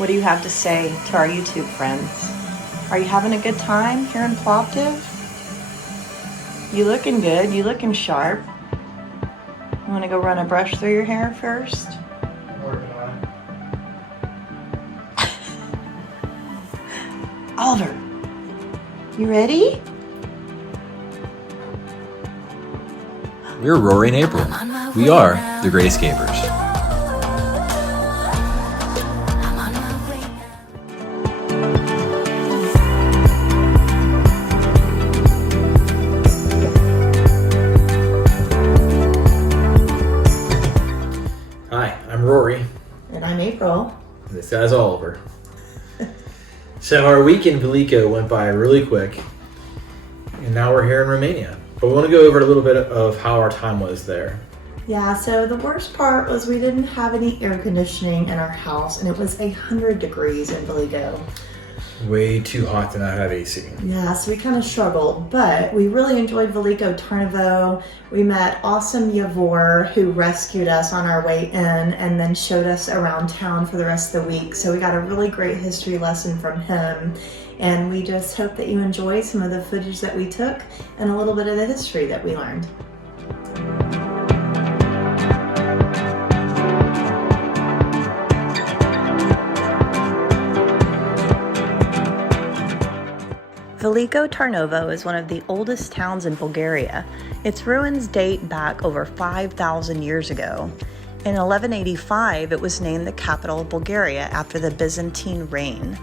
What do you have to say to our YouTube friends? Are you having a good time here in Plovdiv? You looking good, you looking sharp. You want to go run a brush through your hair first? I'm working on it. Oliver, you ready? We're Rory and April. We are the Great Escapers. Hi, I'm Rory. And I'm April. And this guy's Oliver. So our week in Veliko went by really quick, and now we're here in Romania. But we want to go over a little bit of how our time was there. Yeah, so the worst part was we didn't have any air conditioning in our house, and it was 100 degrees in Veliko. Way too hot to not have AC. Yeah, so we kind of struggled, but we really enjoyed Veliko Tarnovo. We met awesome Yavor, who rescued us on our way in and then showed us around town for the rest of the week. So we got a really great history lesson from him. And we just hope that you enjoy some of the footage that we took and a little bit of the history that we learned. Veliko Tarnovo is one of the oldest towns in Bulgaria. Its ruins date back over 5,000 years ago. In 1185, it was named the capital of Bulgaria after the Byzantine reign.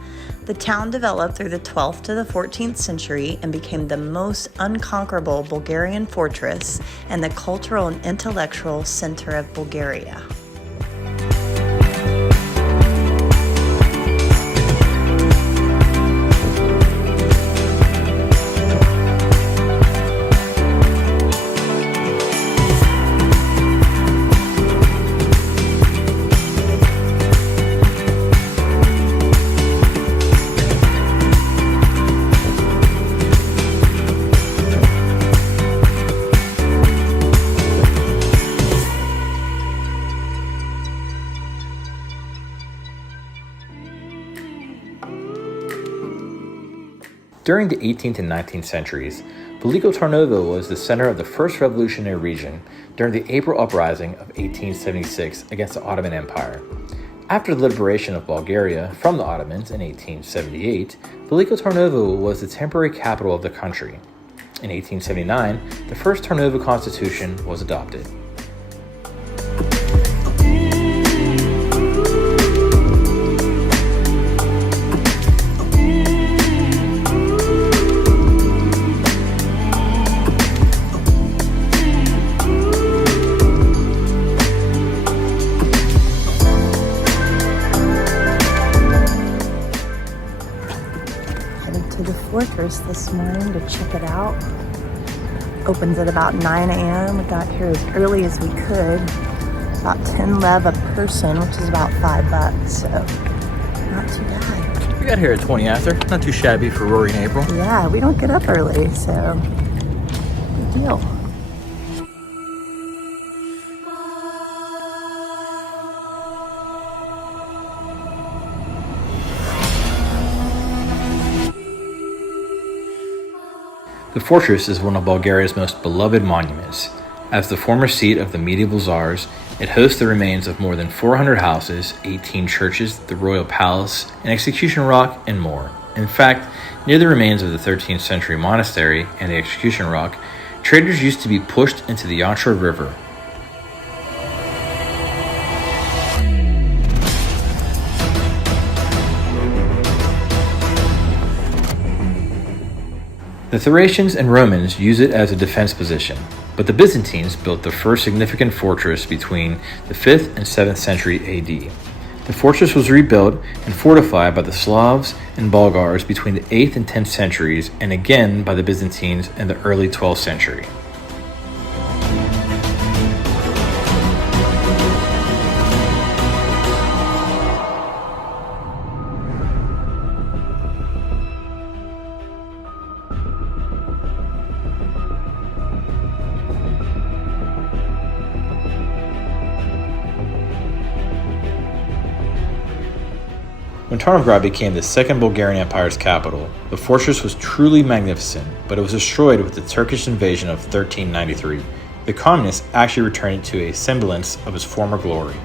The town developed through the 12th to the 14th century and became the most unconquerable Bulgarian fortress and the cultural and intellectual center of Bulgaria. During the 18th and 19th centuries, Veliko Tarnovo was the center of the first revolutionary region during the April Uprising of 1876 against the Ottoman Empire. After the liberation of Bulgaria from the Ottomans in 1878, Veliko Tarnovo was the temporary capital of the country. In 1879, the first Tarnovo Constitution was adopted. To the fortress this morning to check it out. Opens at about 9 a.m. We got here as early as we could. About 10 lev a person, which is about $5, so not too bad. We got here at 20 after. Not too shabby for Rory and April. Yeah, we don't get up early, so good deal. The fortress is one of Bulgaria's most beloved monuments. As the former seat of the medieval czars, it hosts the remains of more than 400 houses, 18 churches, the royal palace, an execution rock, and more. In fact, near the remains of the 13th century monastery and the execution rock, traders used to be pushed into the Yantra River. The Thracians and Romans used it as a defense position, but the Byzantines built the first significant fortress between the 5th and 7th century AD. The fortress was rebuilt and fortified by the Slavs and Bulgars between the 8th and 10th centuries, and again by the Byzantines in the early 12th century. When Tarnovo became the Second Bulgarian Empire's capital, the fortress was truly magnificent, but it was destroyed with the Turkish invasion of 1393. The communists actually returned it to a semblance of its former glory.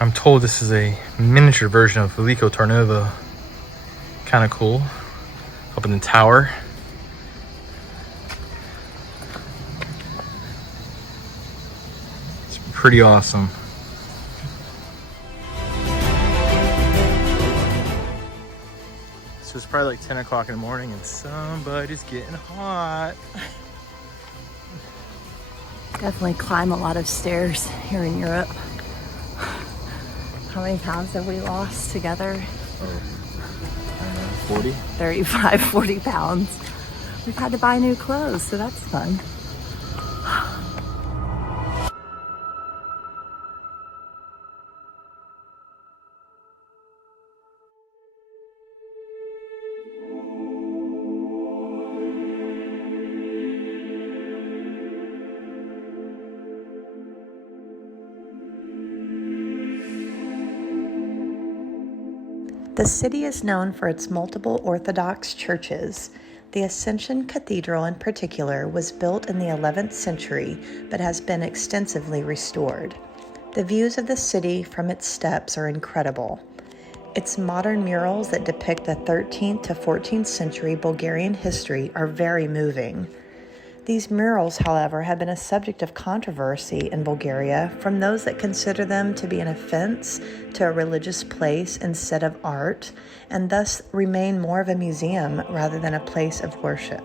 I'm told this is a miniature version of Veliko Tarnovo. Kind of cool. Up in the tower. It's pretty awesome. So it's probably like 10 o'clock in the morning and somebody's getting hot. Definitely climb a lot of stairs here in Europe. How many pounds have we lost together? 40? 35, 40 pounds. We've had to buy new clothes, so that's fun. The city is known for its multiple Orthodox churches. The Ascension Cathedral in particular was built in the 11th century but has been extensively restored. The views of the city from its steps are incredible. Its modern murals that depict the 13th to 14th century Bulgarian history are very moving. These murals, however, have been a subject of controversy in Bulgaria from those that consider them to be an offense to a religious place instead of art, and thus remain more of a museum rather than a place of worship.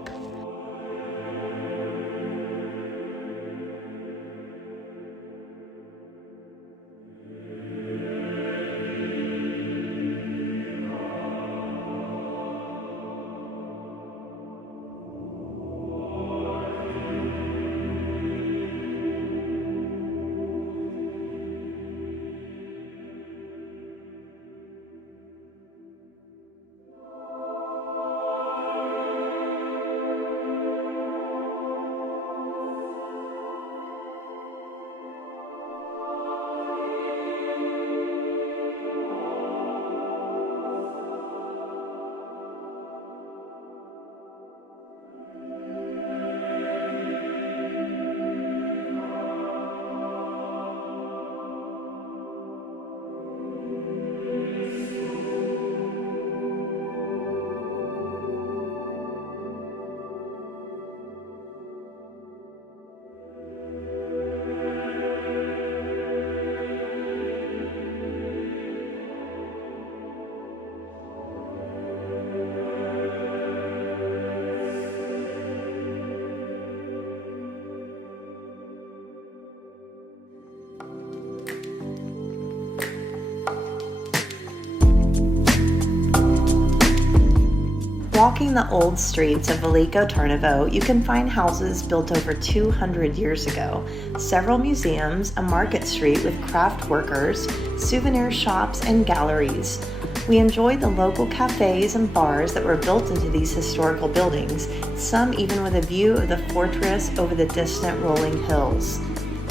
Walking the old streets of Veliko Tarnovo, you can find houses built over 200 years ago, several museums, a market street with craft workers, souvenir shops, and galleries. We enjoyed the local cafes and bars that were built into these historical buildings, some even with a view of the fortress over the distant rolling hills.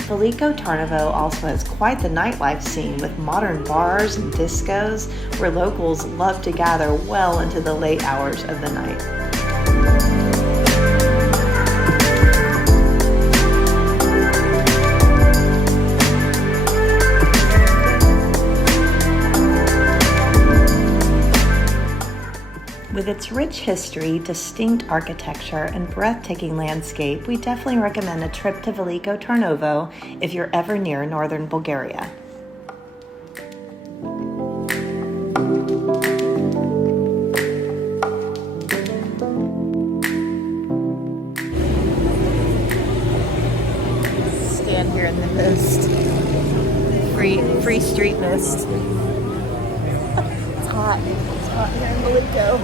Veliko Tarnovo also has quite the nightlife scene with modern bars and discos where locals love to gather well into the late hours of the night. With its rich history, distinct architecture, and breathtaking landscape, we definitely recommend a trip to Veliko Tarnovo if you're ever near northern Bulgaria. Stand here in the mist. Free street mist. It's hot. It's hot here in Veliko.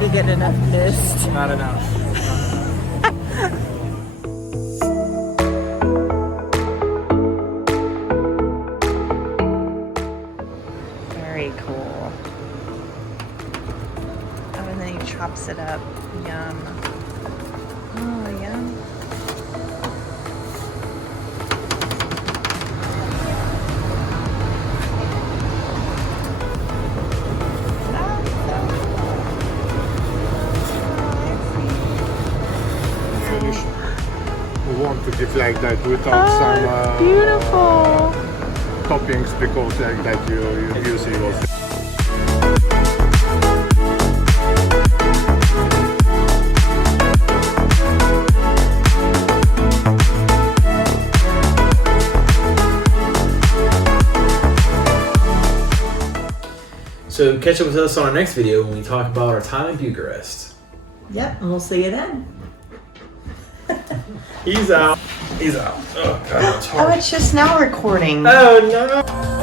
You get enough mist. Not enough. Very cool. Oh, and then he chops it up. Yum. Oh, yum. want to give like that without some beautiful. toppings because like that you see also. So catch up with us on our next video when we talk about our time in Bucharest. Yep, and we'll see you then. He's out. He's out. Oh, God, it's hard. Oh, it's just now recording. Oh, no.